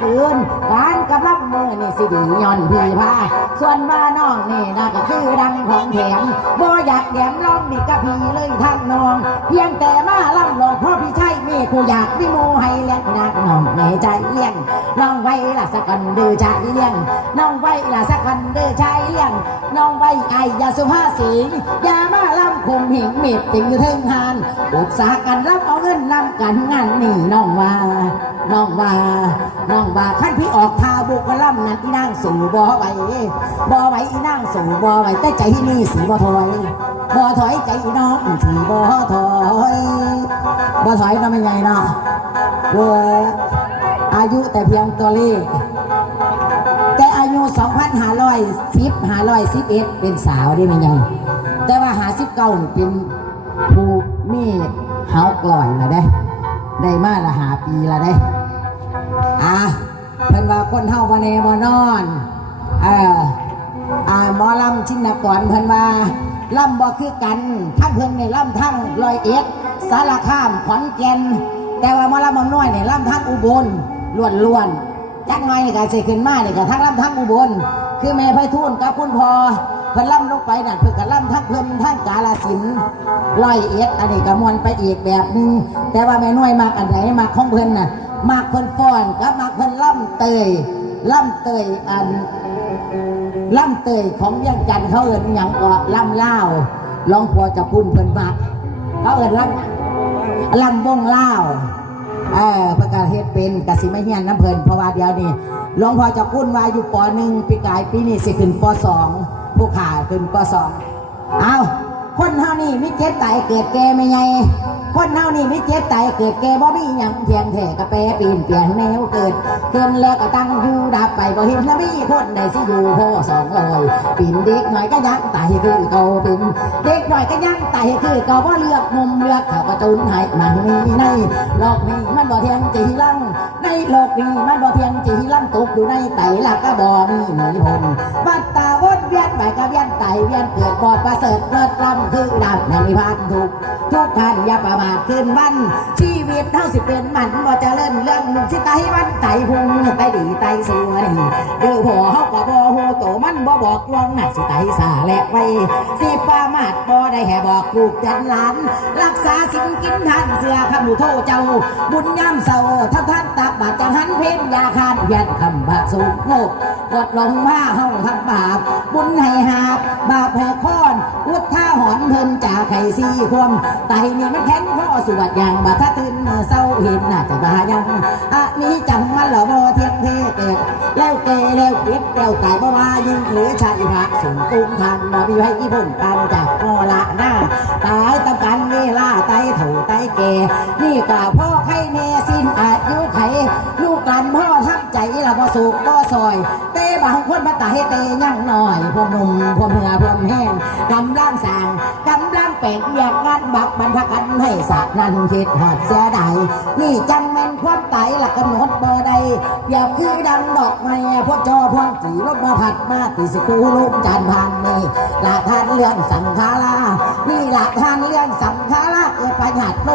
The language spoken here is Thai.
คืนการกำลับมือนี่สิดีย้อนพี่พาส่วนมาน้องนี่นะก็คือดังของแถมบ่อยากแยมร้องนี่ก็พี่เลยทั้งน้อง เพียงแต่มาล่ำหลอกพ่อพี่ชาย กูอยากมีโมให้เลี้ยงนักน้องในใจเลี้ยงน้องไว้ละสักกันเดือใจเลี้ยงน้องไว้ละสักกันเดือใจเลี้ยงน้องไว้ไอยาสุภาษียามาล่ำคมหิงเม็ดติงเทิงหานอุตสากันรับเอาเงินนำกันงานนี่น้องว่าน้องว่าน้องว่าขั้นพี่ออกทาบุกล่ำนั้นอีนางสู่บ่ไหวบ่ไหวอีนางสู่บ่ไหวแต่ใจนี่สีบ่ถอยบ่ถอยใจน้องสีบ่ถอย บ่ถอยก็ไม่ไงเนาะเว้ยอายุแต่เพียงตัวเลข แต่อายุ2,510 511เป็นสาวได้ไหมยังแต่ว่าหาสิบเก้าเป็นผู้มีเฮากล่อยละเด้ ได้มาละหาปีละเด้ อะเพิ่นว่าคนเฮาบ่แน่บ่นอน เอออ่าหมอลำชินกรเพิ่นว่า ล่ำบ่คือกันทั้งเพิ่นในล่ำทั้งร้อยเอ็ด สารคามขอนแก่นแต่ว่ามอล่ำบางน้อยเนี่ำทั้งอุบลล้วนๆจักน่อยในี่ก็สิขึ้นมาในี่ก็ทั้งล่ำทั้งอุบล คือแม่ไพฑูรย์กับคุณพ่อเพิ่นล่ำลงไปนั่นเพิ่นก็ล่ำทั้งเพิ่นทั้งกาลสินธุ์ร้อยเอ็ดอันนี้ก็มวนไปอีกแบบหนึงแต่ว่าแม่น้อยมากอันไหนมากของเพิ่นน่ะมากเพิ่นฟ้อนกับมากเพิ่นล่ำเตยล่ำเตยอัน ล่ำเตยของเวียังจันเขาเอิ้นหยังก็ล่ำเล่าวลองพอจะพุ่นเพิ่นมากเขาเอิ้นล่ำล่ำวงเล่าวเออประกาศเฮ็ดเป็นกสิไม่เฮียนน้ำเพลินเพราะว่าเดียวนี่หลวงพ่อจะคุ้นว่าอยู่ปหนึ่งปีกายปีนี้สิขึ้นปสองผู้ขาขึ้นปสองเอา คนเฮานี่มิเจ็บไตเกิดแก่ไม่ไงคนเฮานี่มิเจ็บไตเกิดแก่บ่มีหยังเพียงแท้กระแปปีนเปลี่ยนแนวเกิดเกินแล้วก็ตั้งอยู่ดับไปบ่เห็นแล้วมีคนใดสิอยู่พ่อสองลอยปีนเด็กหน่อยก็ยังไตคือเก่าปีนเด็กหน่อยก็ยังไตคือเก่าบ่เลือกมุมเลือกเขาก็จุนให้มันมีในโลกนี้มันบ่เทียงจีลังในโลกนี้มันบ่เทียงจีลังตกอยู่ในไตหลักก็บ่มีหนีพ้น ไปก็เวียนไตเวียนเกิดบ่ประเสริฐเลิศล้ำคือดับในนิพพานถูกทุกท่านอย่าประมาทขึ้นวันชีวิตเท่าสิเป็นมันบ่จะเล่นเรื่องสิไตวันไตพุงไตดีไตสวยเดือหัวเขาก็บ่ฮู้โตมัน บอกลวงหนักสิไตสาแลกไว้สิประมาทบ่ได้แห่บอกลูกจันหลานรักษาสินกินทานเสือคำหนูโทเจ้า บุญยามเศร้าถ้าท่านตักบาดจังหันเพ่นยาคานเวียนคำบาสุโงกกดลงมาห้องทำบาปบุญให้หาบบาปแผ่ค้อนอุดท่าหอนเพิ่นจ่าไข่ซี่ควมไตนี่มันแข็งพ่อสวดอย่างบาถ้าตื่นเศร้าเห็นน่าจะบายังอันนี้จั เก็บแล้วตายบ่มายิงหรือชายพระสูงตุ้งทันบ่มีให้อีพุ่นกันจากมอละหน้า ตายตำกันเวลาไตเถ่าไตแก่นี่กล่าวพ่อไข่แม่สิ้นอายุไข ลูกหลานพ่อทับใจละบ่สุกบ่ซอย เต้บางคนมาตายเตยังหน่อยพวกหนุ่มพวกเหือพวกแห้งกำลังสร้างกำลัง แปลงอยากงานบักบรรพกันให้สะนันคิดหอดเสียดายนี่จังแม่นความตหลักกำหนดบ่ใดอย่าคือดังดอกไม้พวกจอพวกจีรถมาผัดมาติสกูลูกจานพันนี่หลักฐานเรื่องสังขารานี่หลักฐานเรื่องสังขาราเกิดประหยัดโล